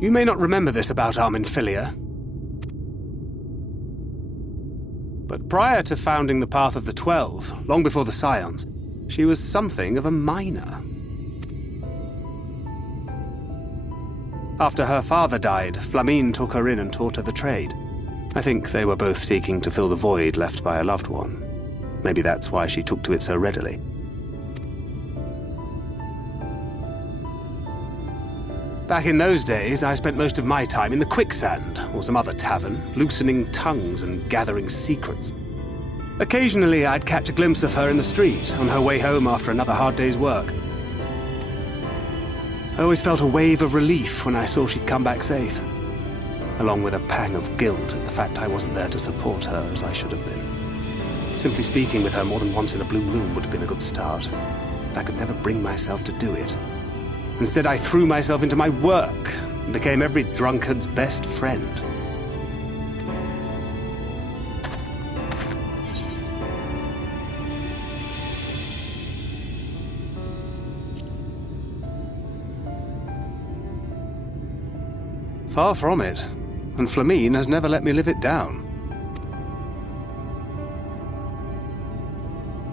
You may not remember this about Arminfilia, but prior to founding the Path of the 12, long before the Scions, she was something of a miner. After her father died, Flamine took her in and taught her the trade. I think they were both seeking to fill the void left by a loved one. Maybe that's why she took to it so readily. Back in those days, I spent most of my time in the Quicksand, or some other tavern, loosening tongues and gathering secrets. Occasionally, I'd catch a glimpse of her in the street, on her way home after another hard day's work. I always felt a wave of relief when I saw she'd come back safe, along with a pang of guilt at the fact I wasn't there to support her as I should have been. Simply speaking with her more than once in a blue moon would have been a good start, but I could never bring myself to do it. Instead, I threw myself into my work and became every drunkard's best friend. Far from it, and Flamine has never let me live it down.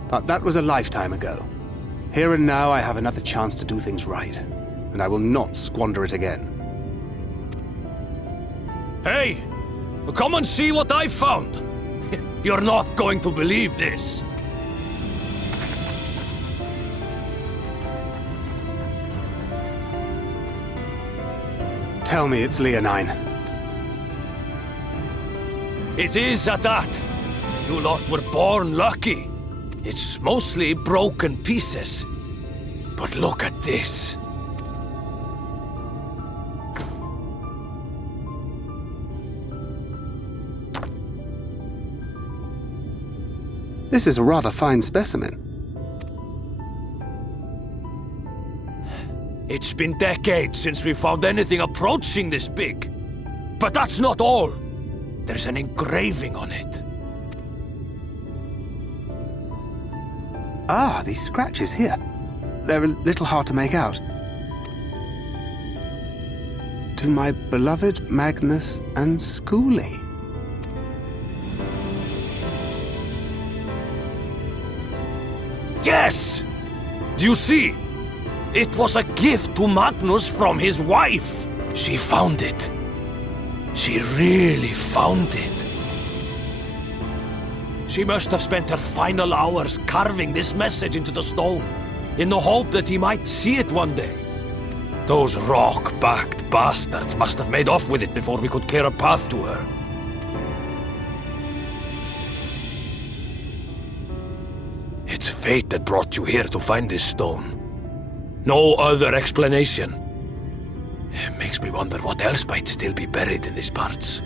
But that was a lifetime ago. Here and now, I have another chance to do things right, and I will not squander it again. Hey! Come and see what I found! You're not going to believe this! Tell me it's Leonine. It is at that! You lot were born lucky. It's mostly broken pieces. But look at this. This is a rather fine specimen. It's been decades since we found anything approaching this big. But that's not all. There's an engraving on it. Ah, these scratches here. They're a little hard to make out. To my beloved Magnus and Schoolie. Yes! Do you see? It was a gift to Magnus from his wife. She found it. She really found it. She must have spent her final hours carving this message into the stone, in the hope that he might see it one day. Those rock-backed bastards must have made off with it before we could clear a path to her. It's fate that brought you here to find this stone. No other explanation. It makes me wonder what else might still be buried in these parts.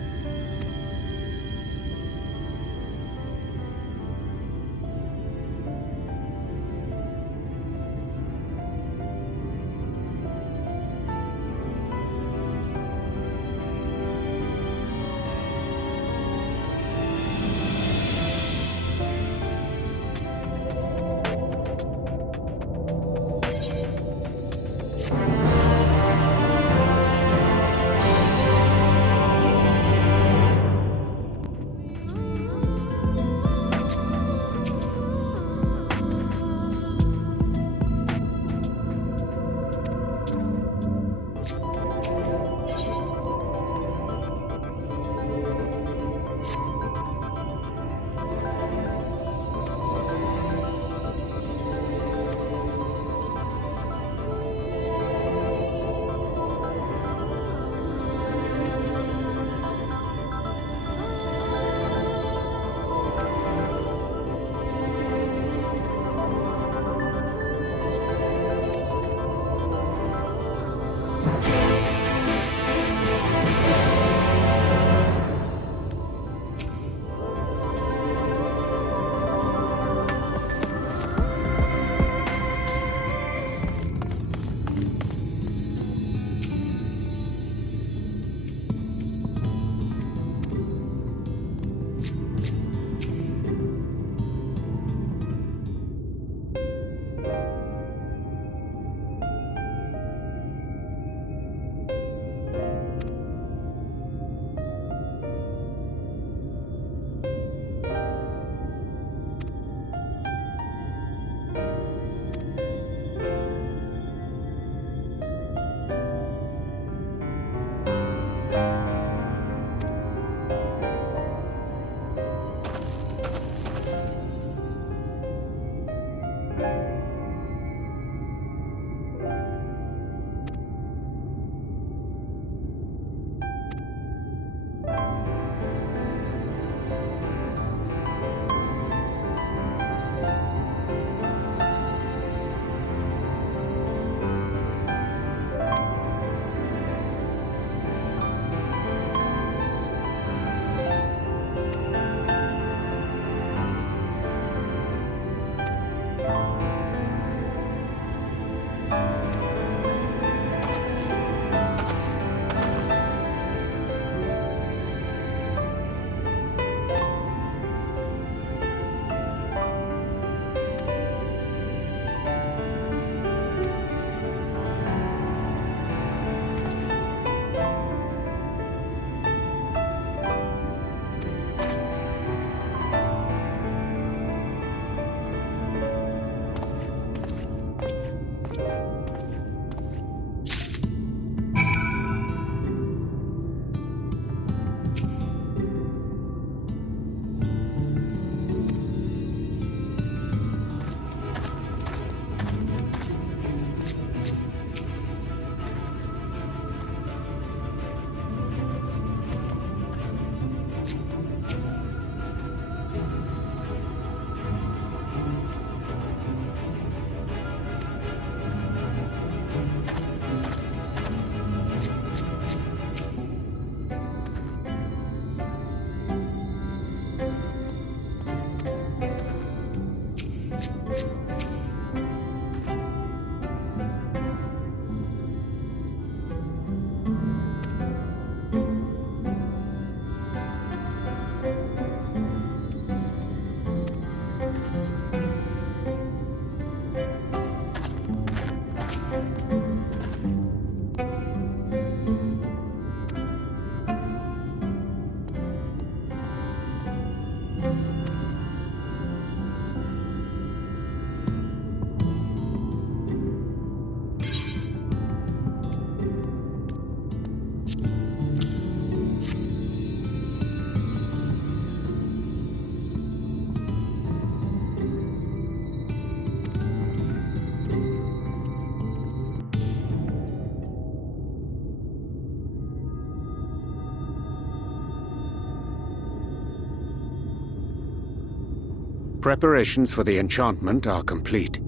Preparations for the enchantment are complete.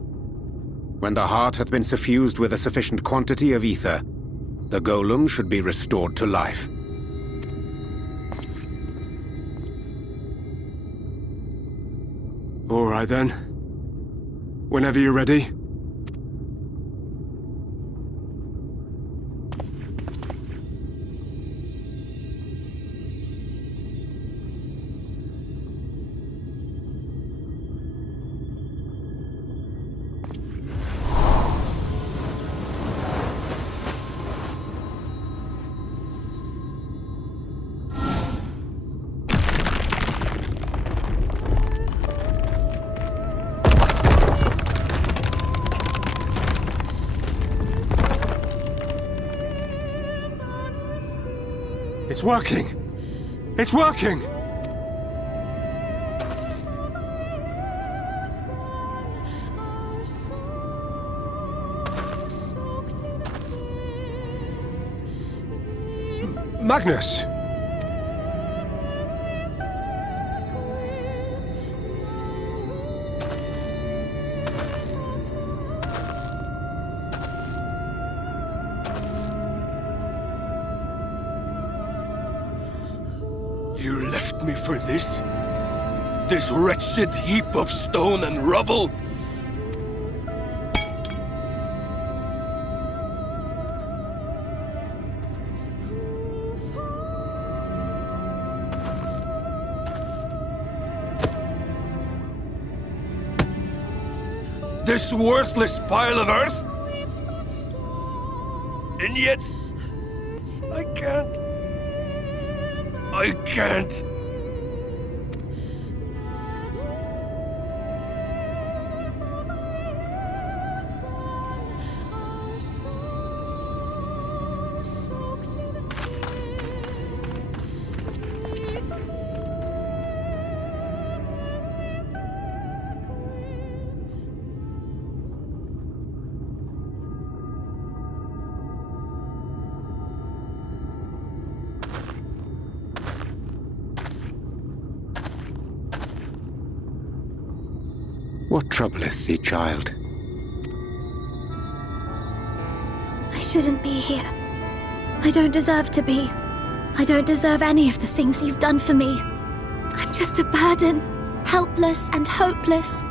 When the heart hath been suffused with a sufficient quantity of ether, the golem should be restored to life. All right then. Whenever you're ready. It's working! It's working! Magnus! You left me for this? This wretched heap of stone and rubble? This worthless pile of earth? And yet, I can't. I can't. What troubleth thee, child? I shouldn't be here. I don't deserve to be. I don't deserve any of the things you've done for me. I'm just a burden, helpless and hopeless.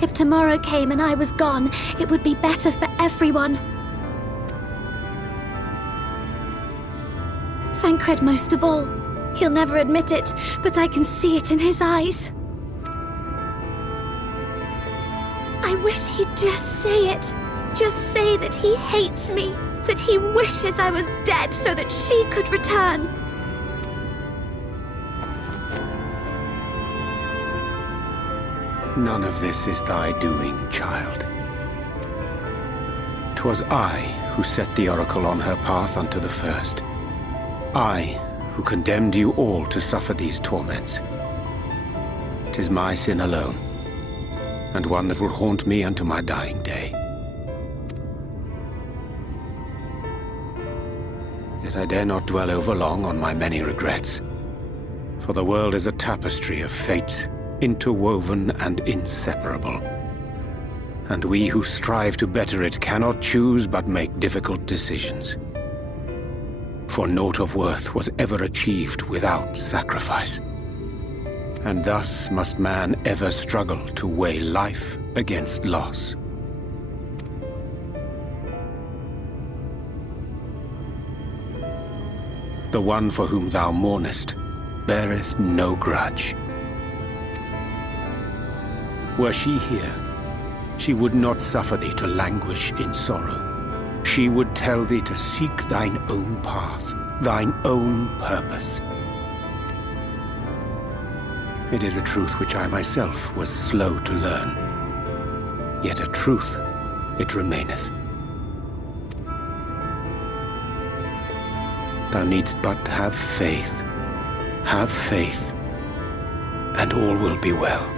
If tomorrow came and I was gone, it would be better for everyone. Thancred most of all. He'll never admit it, but I can see it in his eyes. I wish he'd just say it. Just say that he hates me, that he wishes I was dead so that she could return. None of this is thy doing, child. 'Twas I who set the oracle on her path unto the first. I who condemned you all to suffer these torments. 'Tis my sin alone, and one that will haunt me unto my dying day. Yet I dare not dwell overlong on my many regrets, for the world is a tapestry of fates, interwoven and inseparable. And we who strive to better it cannot choose but make difficult decisions. For naught of worth was ever achieved without sacrifice. And thus must man ever struggle to weigh life against loss. The one for whom thou mournest beareth no grudge. Were she here, she would not suffer thee to languish in sorrow. She would tell thee to seek thine own path, thine own purpose. It is a truth which I myself was slow to learn. Yet a truth it remaineth. Thou needst but have faith, and all will be well.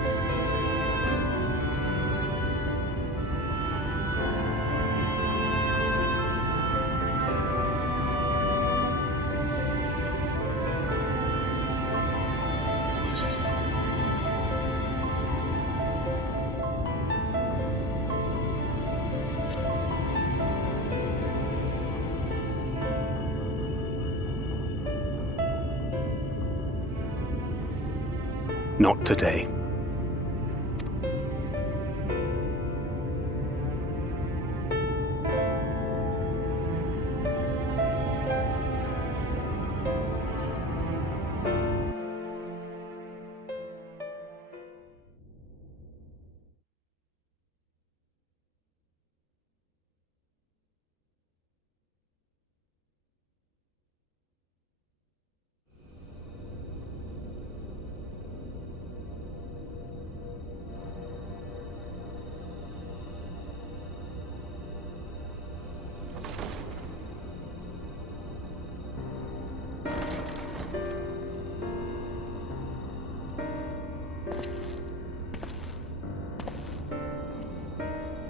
Not today.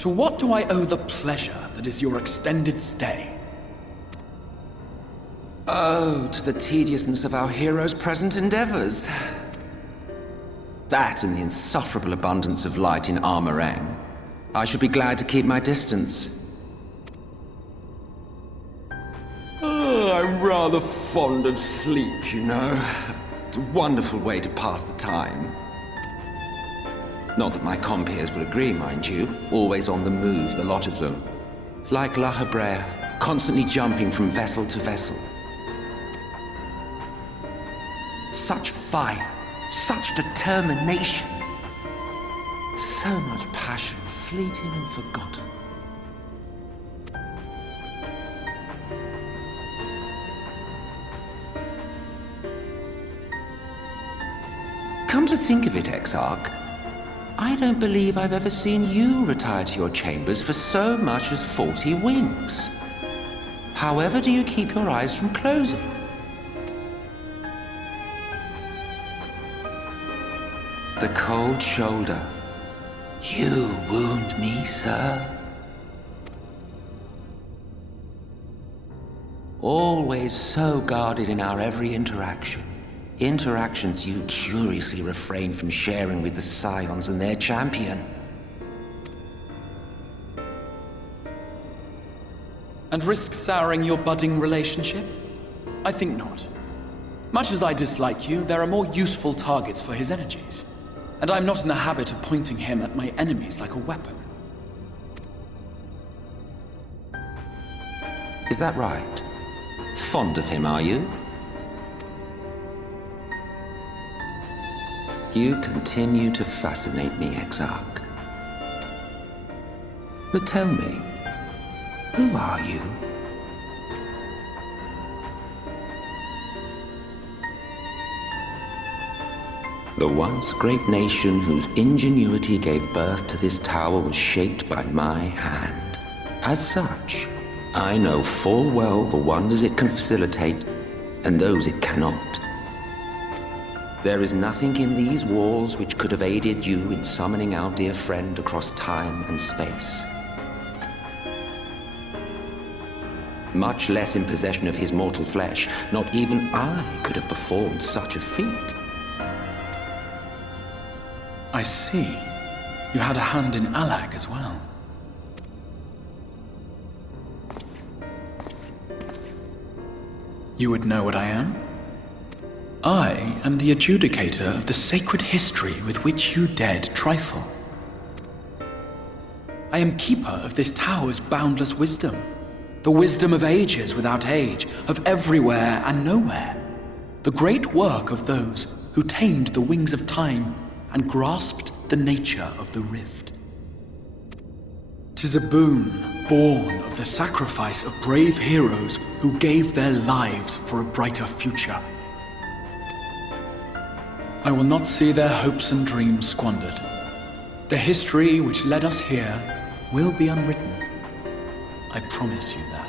To what do I owe the pleasure that is your extended stay? Oh, to the tediousness of our hero's present endeavors. That and the insufferable abundance of light in Armorang. I should be glad to keep my distance. Oh, I'm rather fond of sleep, you know. It's a wonderful way to pass the time. Not that my compeers will agree, mind you. Always on the move, the lot of them. Like La Hebrea, constantly jumping from vessel to vessel. Such fire, such determination. So much passion, fleeting and forgotten. Come to think of it, Exarch, I don't believe I've ever seen you retire to your chambers for so much as 40 winks. However do you keep your eyes from closing? The cold shoulder. You wound me, sir. Always so guarded in our every interaction. Interactions you curiously refrain from sharing with the Scions and their champion. And risk souring your budding relationship? I think not. Much as I dislike you, there are more useful targets for his energies. And I'm not in the habit of pointing him at my enemies like a weapon. Is that right? Fond of him, are you? You continue to fascinate me, Exarch. But tell me, who are you? The once great nation whose ingenuity gave birth to this tower was shaped by my hand. As such, I know full well the wonders it can facilitate and those it cannot. There is nothing in these walls which could have aided you in summoning our dear friend across time and space. Much less in possession of his mortal flesh, not even I could have performed such a feat. I see. You had a hand in Allag as well. You would know what I am? I am the adjudicator of the sacred history with which you dared trifle. I am keeper of this tower's boundless wisdom. The wisdom of ages without age, of everywhere and nowhere. The great work of those who tamed the wings of time and grasped the nature of the rift. 'Tis a boon born of the sacrifice of brave heroes who gave their lives for a brighter future. I will not see their hopes and dreams squandered. The history which led us here will be unwritten. I promise you that.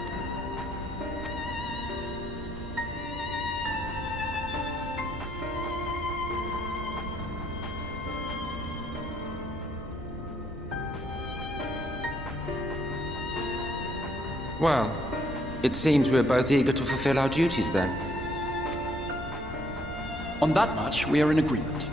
Well, it seems we're both eager to fulfill our duties then. On that much, we are in agreement.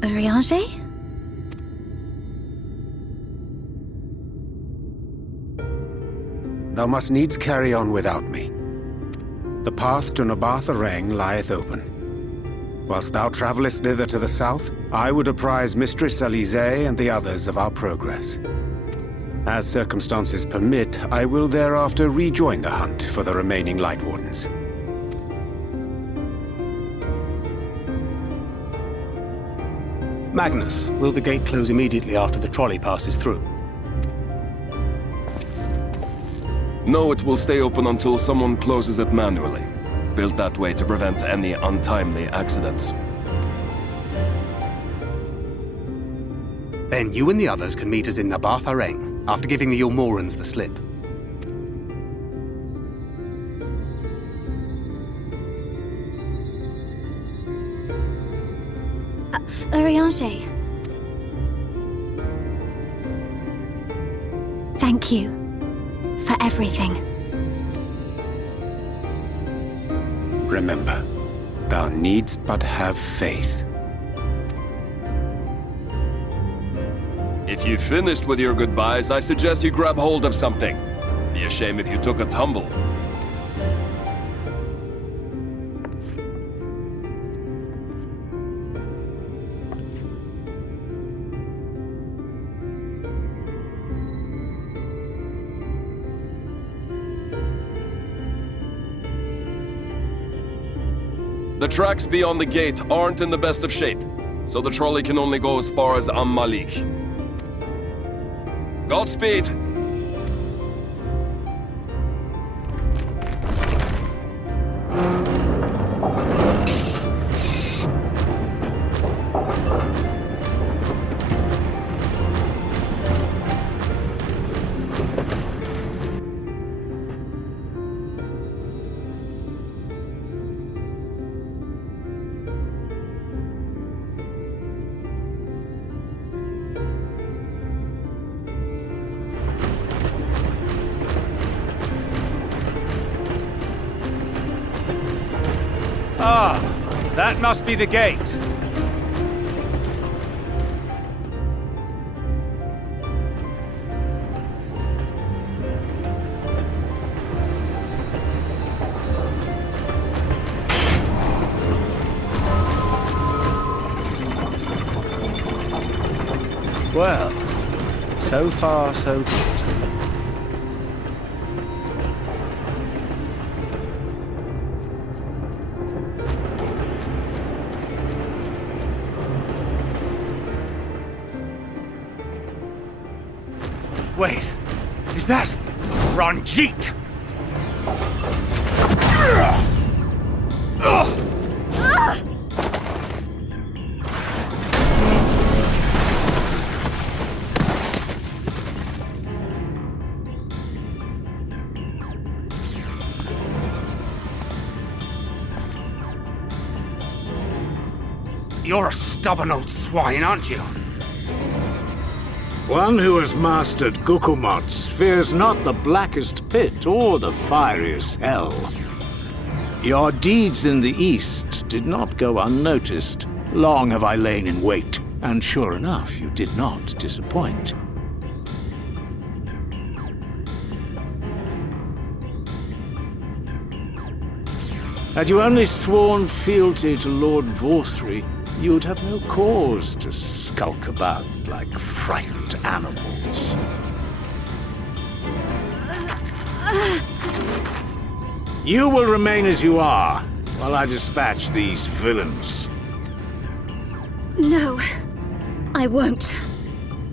Urianger? Thou must needs carry on without me. The path to Nabarth Areng lieth open. Whilst thou travellest thither to the south, I would apprise Mistress Alize and the others of our progress. As circumstances permit, I will thereafter rejoin the hunt for the remaining Light Wardens. Magnus, will the gate close immediately after the trolley passes through? No, it will stay open until someone closes it manually. Built that way to prevent any untimely accidents. Then you and the others can meet us in Nabarth Areng, after giving the Ilmorans the slip. Urianger. Thank you for everything. Remember, thou needst but have faith. If you've finished with your goodbyes, I suggest you grab hold of something. Be a shame if you took a tumble. The tracks beyond the gate aren't in the best of shape, so the trolley can only go as far as Malik. Godspeed! Ah, that must be the gate. Well, so far so good. Wait, is that Ranjit? You're a stubborn old swine, aren't you? One who has mastered Gukumots fears not the blackest pit or the fieriest hell. Your deeds in the east did not go unnoticed. Long have I lain in wait, and sure enough, you did not disappoint. Had you only sworn fealty to Lord Vorthry, you'd have no cause to skulk about like frightened animals. You will remain as you are, while I dispatch these villains. No, I won't.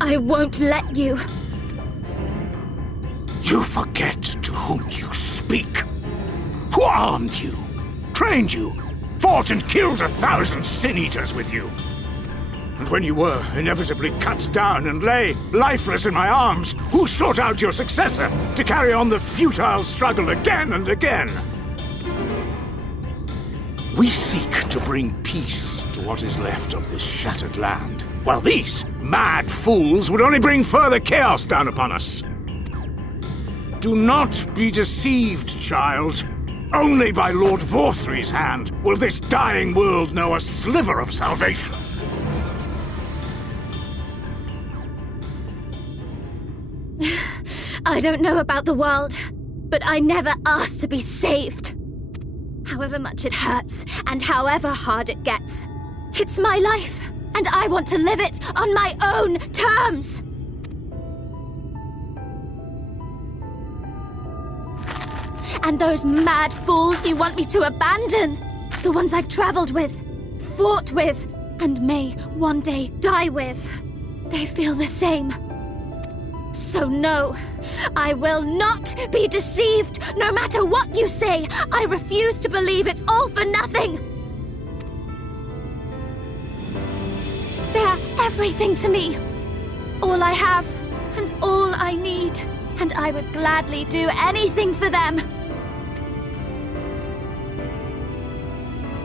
I won't let you. You forget to whom you speak. Who armed you, trained you, fought and killed 1,000 sin-eaters with you. And when you were inevitably cut down and lay lifeless in my arms, who sought out your successor to carry on the futile struggle again and again? We seek to bring peace to what is left of this shattered land, while these mad fools would only bring further chaos down upon us. Do not be deceived, child. Only by Lord Vorthry's hand will this dying world know a sliver of salvation. I don't know about the world, but I never asked to be saved. However much it hurts, and however hard it gets. It's my life, and I want to live it on my own terms! And those mad fools you want me to abandon, the ones I've traveled with, fought with, and may one day die with, they feel the same. So no, I will not be deceived, no matter what you say. I refuse to believe it's all for nothing. They're everything to me. All I have, and all I need. And I would gladly do anything for them.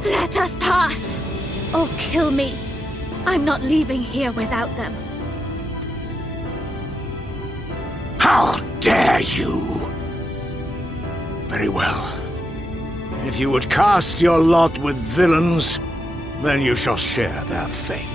Let us pass, or kill me. I'm not leaving here without them. How dare you! Very well. If you would cast your lot with villains, then you shall share their fate.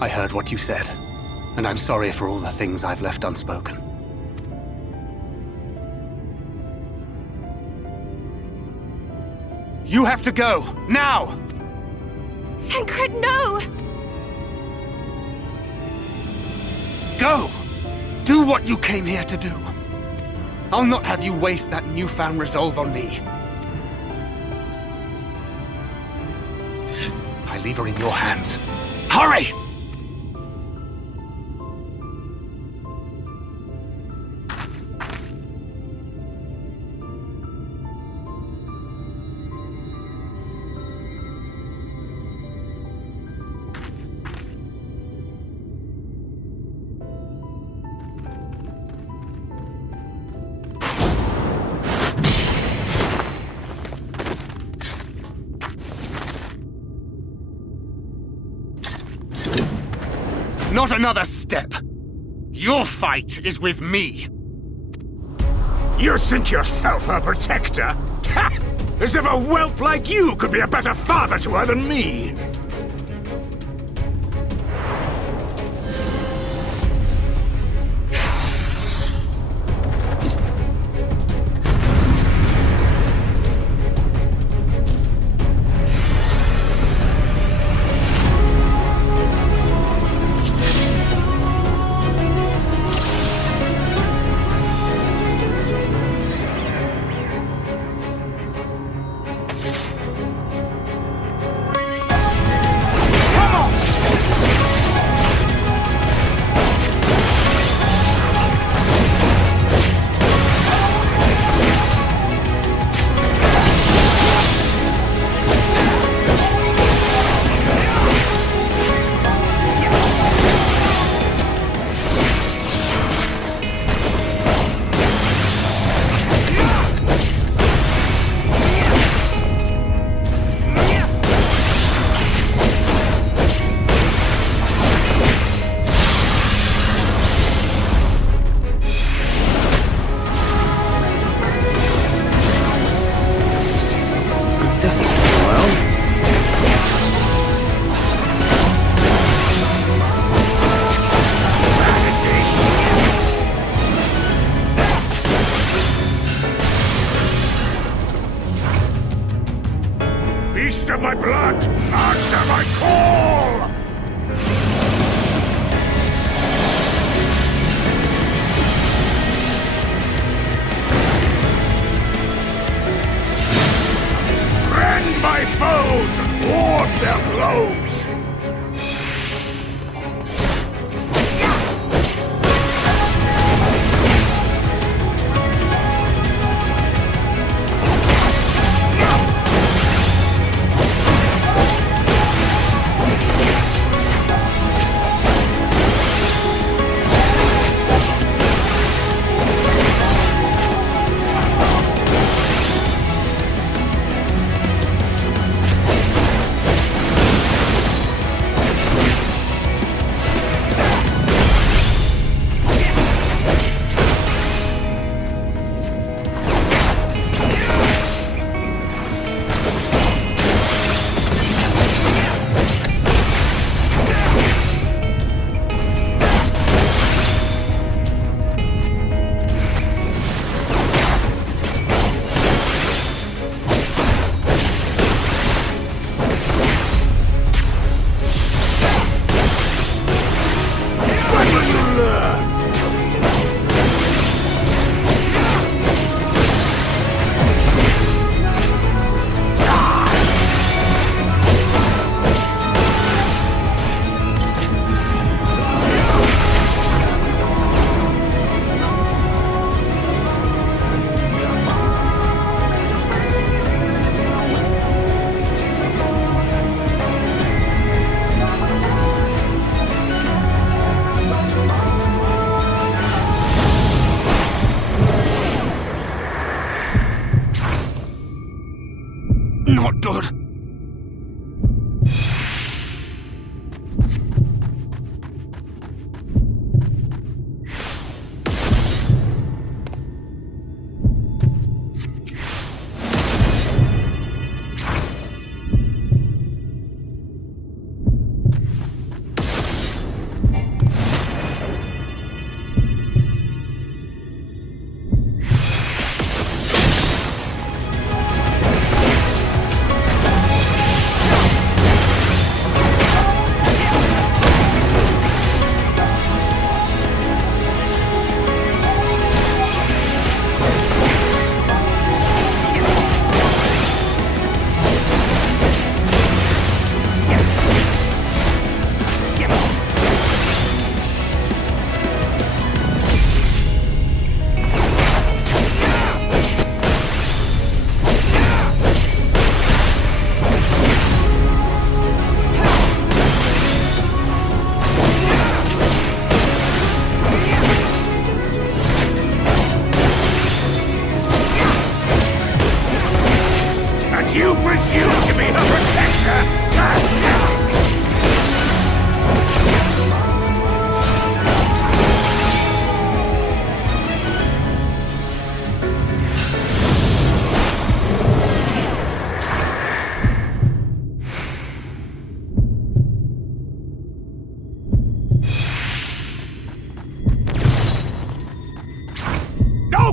I heard what you said, and I'm sorry for all the things I've left unspoken. You have to go, now! Thancred, no! Go! Do what you came here to do. I'll not have you waste that newfound resolve on me. I leave her in your hands. Hurry! Not another step! Your fight is with me! You think yourself her protector? As if a whelp like you could be a better father to her than me!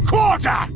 quarter!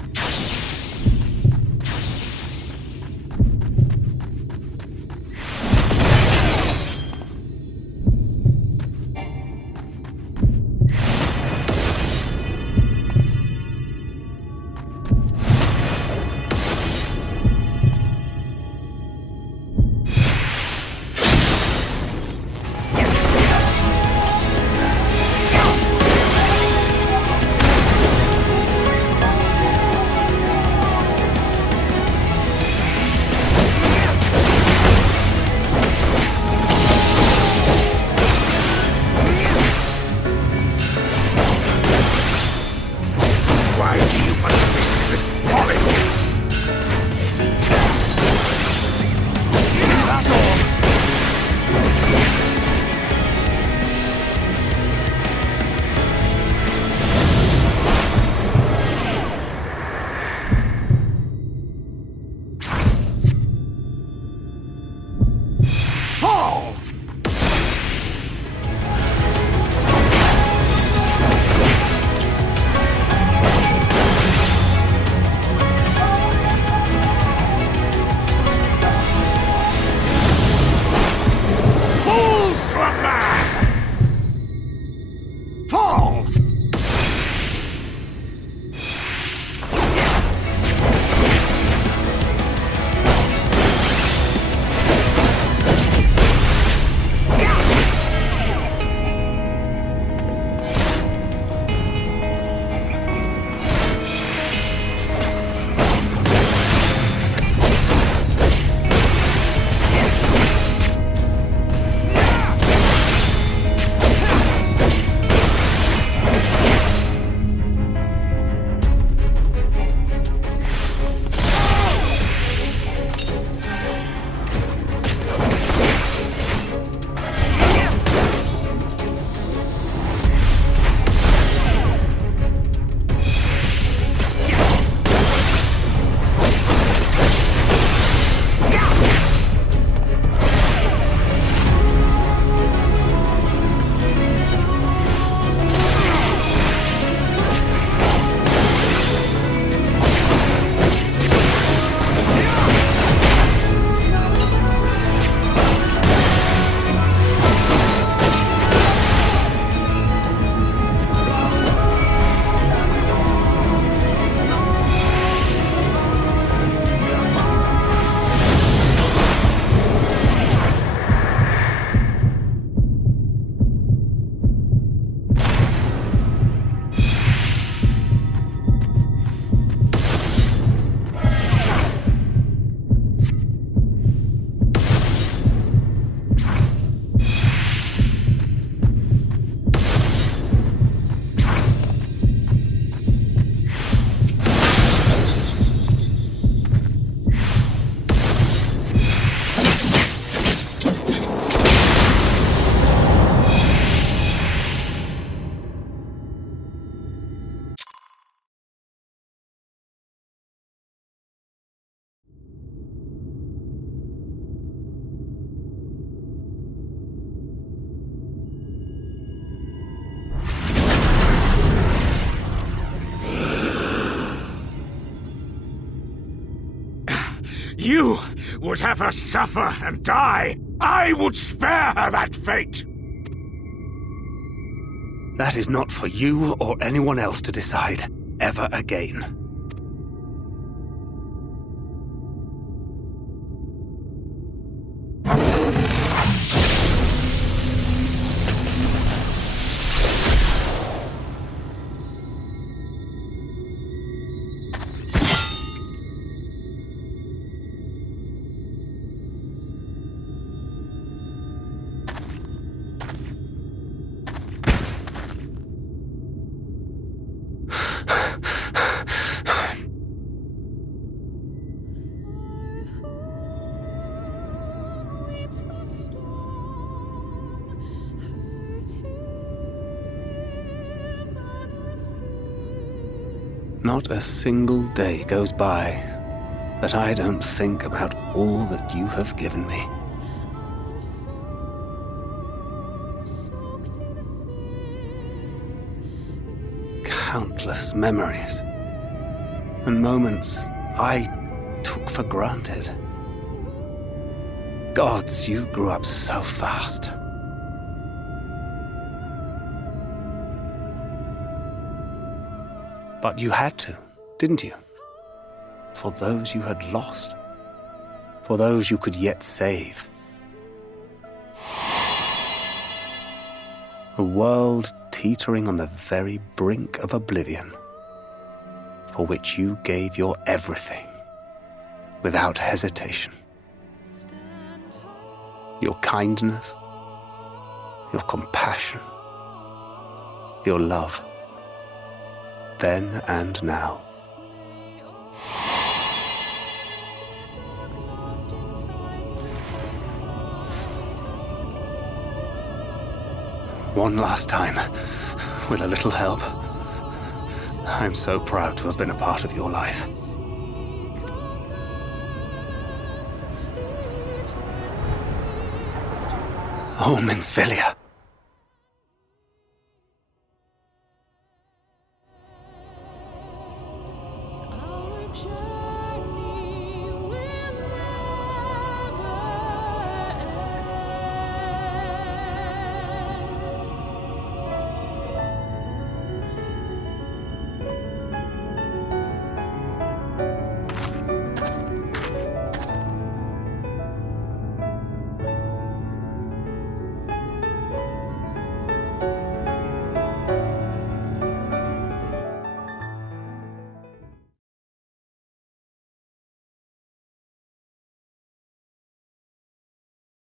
You would have her suffer and die. I would spare her that fate. That is not for you or anyone else to decide, ever again. Not a single day goes by that I don't think about all that you have given me. Countless memories, and moments I took for granted. Gods, you grew up so fast. But you had to, didn't you? For those you had lost. For those you could yet save. A world teetering on the very brink of oblivion, for which you gave your everything, without hesitation. Your kindness, your compassion, your love, then and now. One last time, with a little help. I'm so proud to have been a part of your life. Oh, Minfilia.